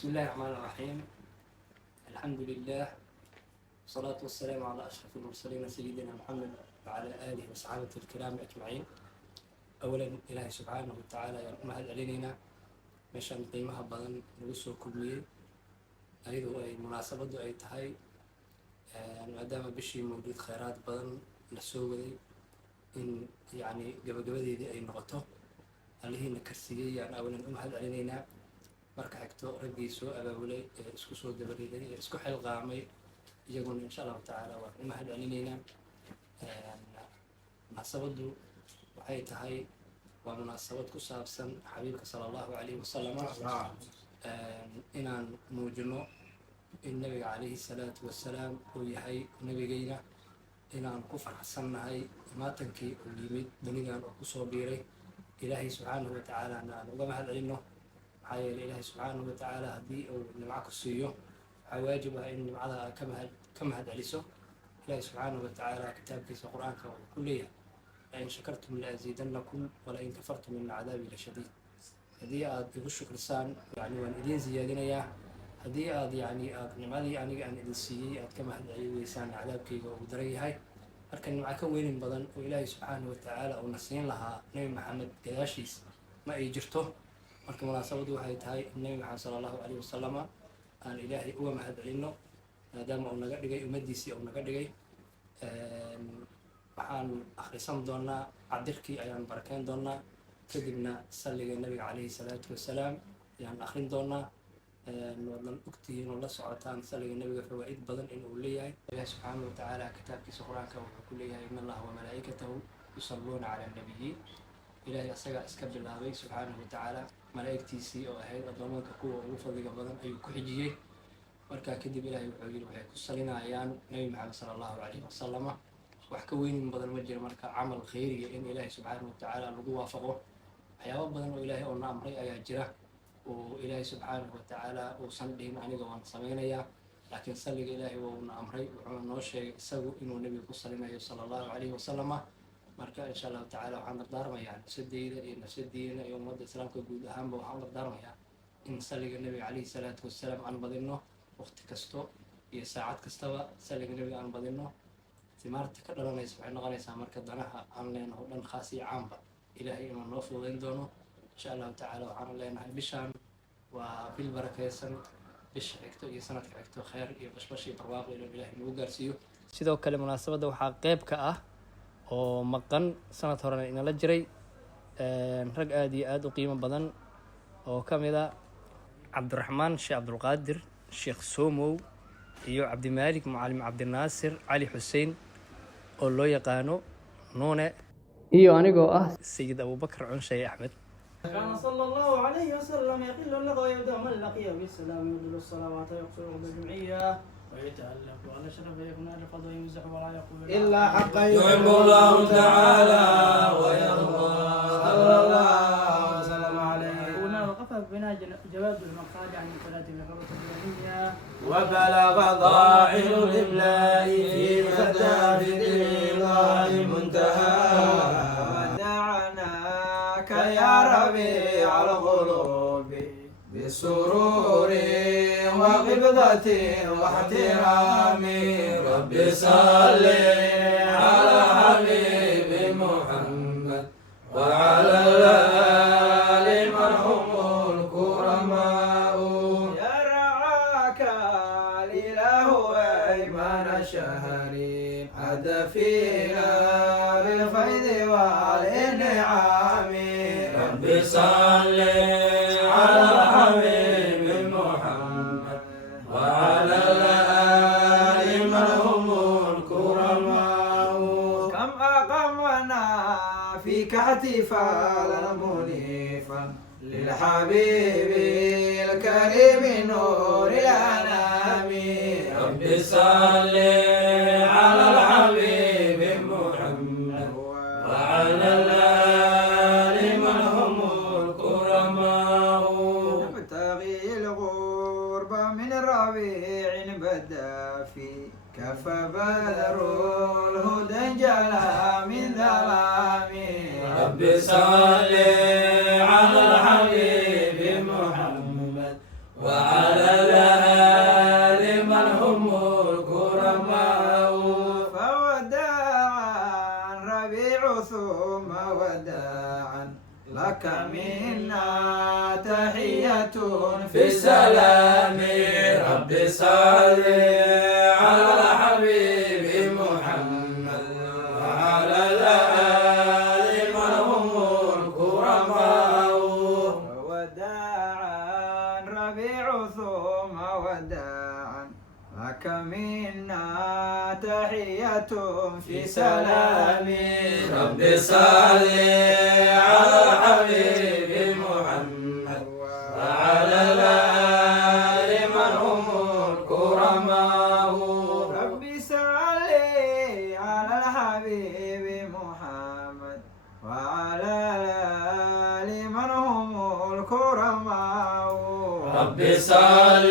بسم الله الرحمن الرحيم. الحمد لله والصلاة والسلام على أشرف المرسلين سيدنا محمد وعلى آله وصحبه الكرام أجمعين. أولا إلهي سبحانه وتعالى mahad celinayna meeshaan qiimaha badan lagu soo kulmiyey ayadoo ay munaasabadu ay tahay maadaama bishii mawlid khayraad badan la soo waday in yani gabagabadeedii ay noqoto allihiina karsigay yaan awalan u mahad celinaynaa. marka xigto raggii soo abaabulay ee isku soo dabariday ee isku xilqaamay iyaguna insha allahu tacaala waan u mahad celinaynaa. munaasabadu waxay tahay waa munaasabad ku saabsan xabiibka sala allahu calayhi wasalam inaan muujino in nabiga calayhi salaatu wasalaam uu yahay nabigayna, inaan ku faraxsannahay maatankii uu yimid dunidan oo kusoo biiray. ilaahay subxaanahu watacaalana aan uga mahad celino, maxaa yeelay ilaahay subxaanahu watacaala haddii uu nimco ku siiyo waxaa waajib ah in nimcada aad ka mahad celiso. ilaahay subxaanahu watacaala kitaabkiisa qur-aanka wuxuu ku leeyahay lain shakartum laaziidannakum walain kafartum ina cadaabi lashadiid. haddii aad igu shukrisaan yani waan idiin ziyaadinayaa, haddii aad aad nimcadii aniga aan idin siiyey aad ka mahad celi weysaan cadaabkayga uu daran yahay. marka nimco ka weynin badan oo ilaahay subxaanahu watacaala uuna siin lahaa nebi maxamed gadaashiis ma ay jirto. marka munaasabadu waxay tahay in nebi maxamed sala allahu calayhi wasalama aan ilaahay uga mahad celino maadaama uu naga dhigay ummaddiisii uu naga dhigay. waxaan akhrisan doonaa cadirkii ayaan barakeyn doonaa, kadibna salliga nabiga calayhi salaatu wasalaam ayaan akhrin doonaa. waadnan ogtihiin oo la socotaan salliga nabiga fawaa'id badan in uu leeyahay. ilahi subxaanahu watacaala kitaabkiisa qur-aanka wuxuu ku leeyahay in allaha wamalaa'ikatahu yusalluuna cala annabiyiin. ilaahay asagaa iska bilaabay subxaanahu watacaala, malaa'igtiisii oo ahayd addoomanka kuwa ugu fadliga badan ayuu ku xijiyey. markaa kadib ilaahay wuxuu yidhi waxay ku salinayaan nebi maxamed sala allahu calayhi wasalama. wax ka weynin badan ma jiro marka camal khayriga in ilaahay subxaanahu watacaala lagu waafaqo. waxyaaba badan oo ilaahay oo na amray ayaa jira oo ilaahay subxaanahu watacaala uusan dhihin aniga waan samaynayaa, laakiin salliga ilaahay wouna amray, wuxuuna noo sheegay isagu inuu nebiga ku salinayo sala allahu calayhi wasalama. marka insha allahu tacaala waxaan dardaarmayaa nafsadeyda iyo nafsadiina iyo ummadda islaamka guud ahaanba waxaan dardaarmayaa in salliga nebiga calayhi salaatu wasalaam aan badino waqti kasto iyo saacad kastaba. salliga nebiga aan badino, timaarta ka dhalanaysa waxay noqonaysaa marka danaha aan leenaho dhan khaas iyo caamba ilaahay inuu noo fududayn doono insha allahu tacaala. waxaan leenahay bishaan waa bil barakeysan, bisha xigto iyo sanadka xigto kheyr iyo bashbash iyo barwaaqo inuu ilaahay nagu gaarsiiyo. sidoo kale munaasabadda waxaa qeyb ka ah oo maqan sanad horena inala jiray rag aada iyo aada u qiimo badan oo ka mid a cabdiraxmaan sheekh cabdulqaadir sheekh soomow iyo cabdimaalik mucalim cabdinaasir cali xuseen oo loo yaqaano nuune, iyo anigoo ah sayid abubakar cunshaye axmed. كان صلى الله عليه وسلم يقل اللغو ويبدأ من لقيه بالسلام يبدل الصلوات ويقصر بالجمعية ويتألف على شرف يكون الفضل يمزح ولا يقول إلا حقا يحب الله تعالى ويرضى صلى الله وسلم عليه. هنا وقف بنا جواب المقال عن صلاة الحروف اليومية وبلغ ظاهر الإملاء في مدى الله المنتهى. ودعناك يا ربيع القلوب بسرور وغبضة واحترام. رب صل على حبيب محمد وعلى الآل من هم الكرماء. يرعاك الإله أيمن الشهر عد فينا بالفيض والإنعام. رب صل على حبيب محمد وعلى الآل من هم الكرماء. كم أقمنا فيك احتفالا منيفا للحبيب الكريم نور الأنام. رب صل على الحبيب محمد وعلى الآل من هم الكرماء. نبتغي الغرب من ربيع بدا في كفى بدر الهدى جلا من ظلام. رب صل على الحبيب محمد وعلى وعلى الآل من هم الكرماء فوداعا ربيع ثم وداعا لك منا تحية في سلام رب صل على الحبيب محمد وعلى الآل من هم الكرماء وداعا ربيع ثم وداعا لك منا تحية في سلام رب صل على الحبيب محمد وعلى الآل من هم الكرماء رب صل على الحبيب محمد وعلى الآل من هم الكرماء رب صل